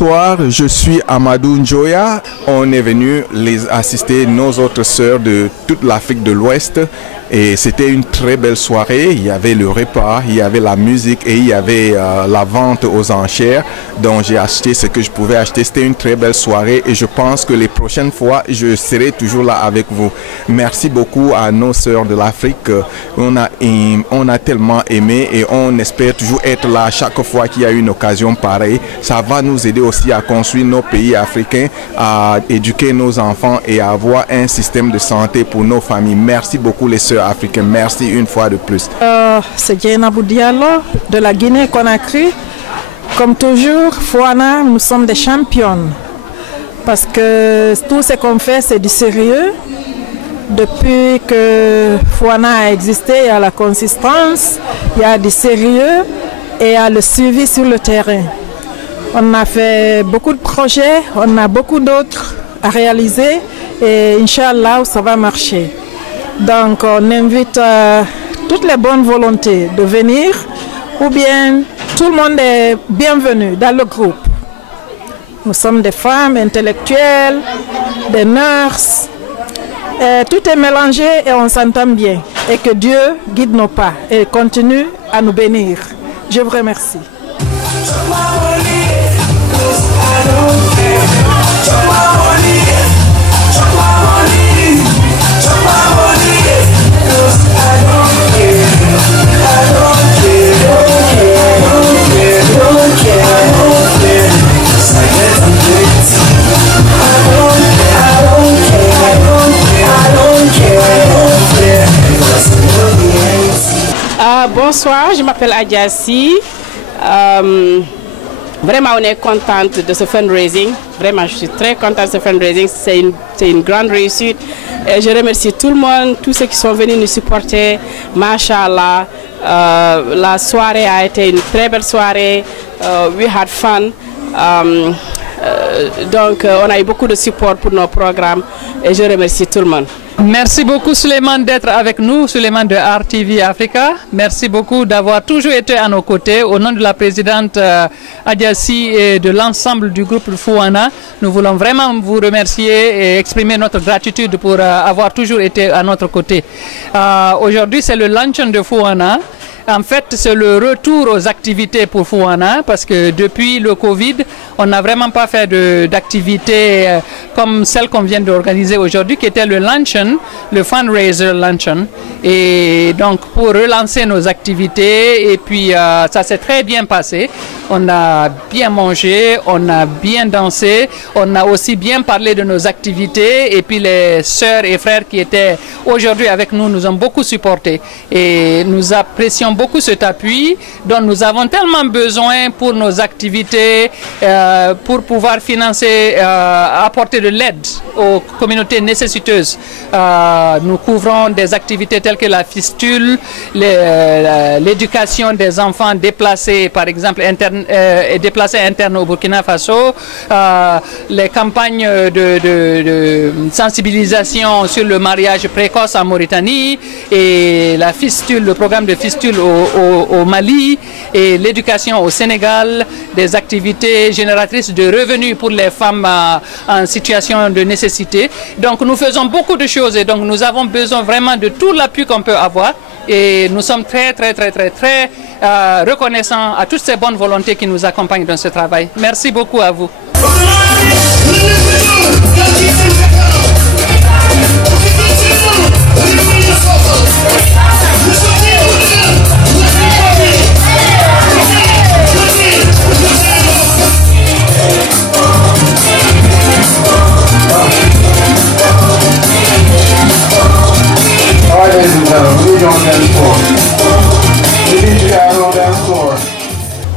Bonsoir, je suis Amadou Njoya. On est venu les assister, nos autres sœurs de toute l'Afrique de l'Ouest. Et c'était une très belle soirée. Il y avait le repas, il y avait la musique et il y avait la vente aux enchères. Donc j'ai acheté ce que je pouvais acheter. C'était une très belle soirée et je pense que les prochaines fois, je serai toujours là avec vous. Merci beaucoup à nos sœurs de l'Afrique. On a tellement aimé et on espère toujours être là chaque fois qu'il y a une occasion pareille. Ça va nous aider aussi à construire nos pays africains, à éduquer nos enfants et à avoir un système de santé pour nos familles. Merci beaucoup les sœurs africaines. Merci une fois de plus. C'est Djeynabou Diallo de la Guinée-Conakry. Comme toujours, Fouana, nous sommes des championnes. Parce que tout ce qu'on fait, c'est du sérieux. Depuis que Fouana a existé, il y a la consistance, il y a du sérieux et il y a le suivi sur le terrain. On a fait beaucoup de projets, on a beaucoup d'autres à réaliser et Inch'Allah, ça va marcher. Donc on invite toutes les bonnes volontés de venir ou bien tout le monde est bienvenu dans le groupe. Nous sommes des femmes intellectuelles, des nurses, tout est mélangé et on s'entend bien. Et que Dieu guide nos pas et continue à nous bénir. Je vous remercie. Bonsoir, je m'appelle Adjassi. Vraiment, on est contente de ce fundraising. Vraiment, je suis très contente de ce fundraising. C'est une grande réussite. Et je remercie tout le monde, tous ceux qui sont venus nous supporter. Masha'Allah. La soirée a été une très belle soirée. We had fun. Donc, on a eu beaucoup de support pour nos programmes. Et je remercie tout le monde. Merci beaucoup Suleiman d'être avec nous, Suleiman de RTV Africa. Merci beaucoup d'avoir toujours été à nos côtés. Au nom de la présidente Adjassi et de l'ensemble du groupe Fouana, nous voulons vraiment vous remercier et exprimer notre gratitude pour avoir toujours été à notre côté. Aujourd'hui, c'est le luncheon de Fouana. En fait, c'est le retour aux activités pour Fouana parce que depuis le Covid, on n'a vraiment pas fait d'activités comme celle qu'on vient d'organiser aujourd'hui, qui était le luncheon, le fundraiser luncheon. Et donc, pour relancer nos activités, et puis ça s'est très bien passé. On a bien mangé, on a bien dansé, on a aussi bien parlé de nos activités. Et puis les sœurs et frères qui étaient aujourd'hui avec nous nous ont beaucoup supportés. Et nous apprécions beaucoup cet appui dont nous avons tellement besoin pour nos activités, pour pouvoir financer, apporter de l'aide aux communautés nécessiteuses. Nous couvrons des activités telles que la fistule, l'éducation des enfants déplacés, par exemple, déplacés internes au Burkina Faso, les campagnes de sensibilisation sur le mariage précoce en Mauritanie et la fistule, le programme de fistule au Mali et l'éducation au Sénégal, des activités génératrices de revenus pour les femmes en situation de nécessité. Donc nous faisons beaucoup de choses et donc nous avons besoin vraiment de tout l'appui qu'on peut avoir et nous sommes très reconnaissants à toutes ces bonnes volontés qui nous accompagnent dans ce travail. Merci beaucoup à vous.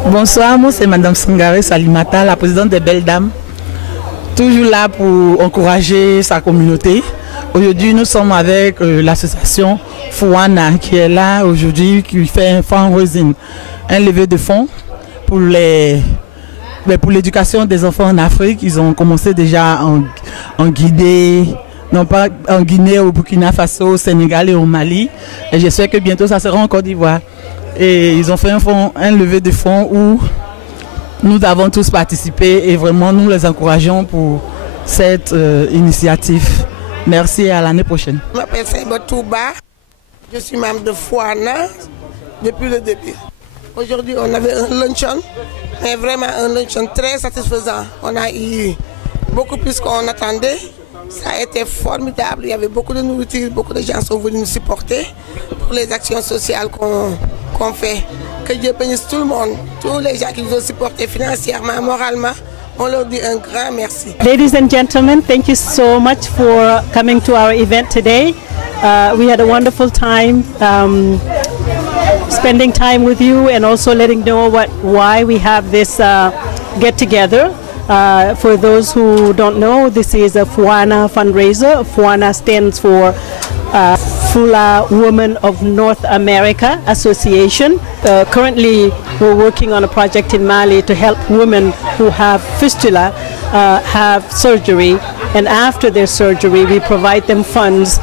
Bonsoir, moi c'est Madame Sangaré Salimata, la présidente des Belles Dames, toujours là pour encourager sa communauté. Aujourd'hui, nous sommes avec l'association Fouana qui est là aujourd'hui, qui fait un fundraising, un levée de fonds pour l'éducation des enfants en Afrique. Ils ont commencé déjà en Guinée, non pas en Guinée, au Burkina Faso, au Sénégal et au Mali. Et j'espère que bientôt ça sera en Côte d'Ivoire. Et ils ont fait un levée de fonds où nous avons tous participé et vraiment nous les encourageons pour cette initiative. Merci et à l'année prochaine. Je m'appelle Saïba Touba, je suis membre de Fouana depuis le début. Aujourd'hui, on avait un luncheon, mais vraiment un luncheon très satisfaisant. On a eu beaucoup plus qu'on attendait. Ça a été formidable. Il y avait beaucoup de nourriture, beaucoup de gens sont venus nous supporter pour les actions sociales qu'on fait. Que Dieu bénisse tout le monde, tous les gens qui nous ont supportés financièrement, moralement. On leur dit un grand merci. Ladies and gentlemen, thank you so much for coming to our event today. We had a wonderful time spending time with you and also letting know why we have this get together. For those who don't know, this is a Fouana fundraiser. Fouana stands for Fula Women of North America Association. Currently, we're working on a project in Mali to help women who have fistula have surgery, and after their surgery, we provide them funds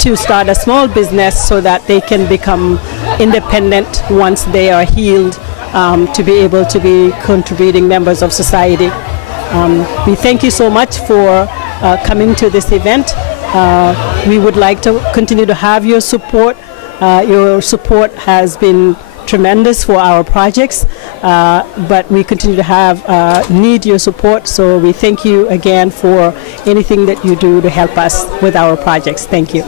to start a small business so that they can become independent once they are healed, to be able to be contributing members of society. We thank you so much for coming to this event. We would like to continue to have your support. Your support has been tremendous for our projects, but we continue to need your support, so we thank you again for anything that you do to help us with our projects. Thank you.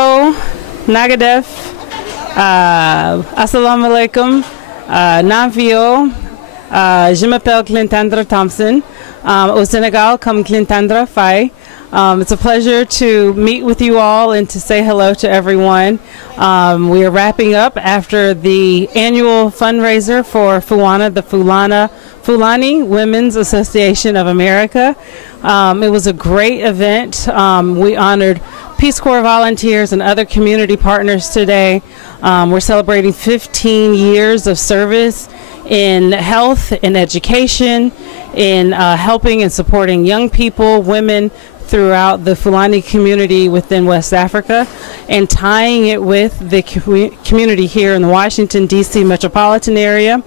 Hello, Nagadef, Assalamu alaikum, Navio, je m'appelle Clintandra Thompson, au Sénégal comme Clintandra Faye. It's a pleasure to meet with you all and to say hello to everyone. We are wrapping up after the annual fundraiser for Fouana, the Fulani Women's Association of America. It was a great event. We honored Peace Corps volunteers and other community partners today. We're celebrating 15 years of service in health, in education, in helping and supporting young people, women throughout the Fulani community within West Africa, and tying it with the community here in the Washington, D.C. metropolitan area.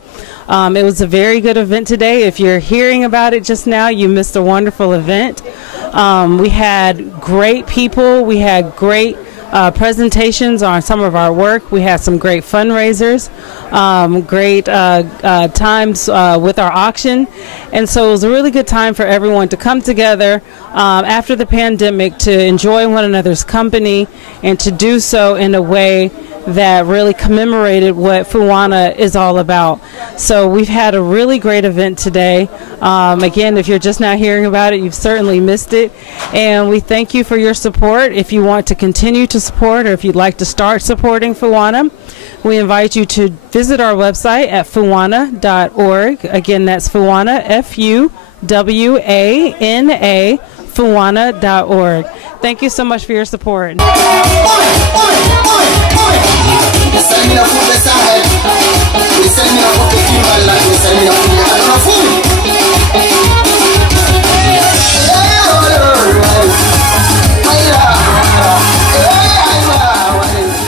It was a very good event today. If you're hearing about it just now, you missed a wonderful event. We had great people. We had great presentations on some of our work. We had some great fundraisers, great times with our auction. And so it was a really good time for everyone to come together after the pandemic to enjoy one another's company and to do so in a way that really commemorated what Fouana is all about. So we've had a really great event today. Again, if you're just now hearing about it, you've certainly missed it. And we thank you for your support. If you want to continue to support, or if you'd like to start supporting Fouana, we invite you to visit our website at fouana.org. Again, that's Fouana, F-U-W-A-N-A, fouana.org. Thank you so much for your support. Oi, oi, oi, oi.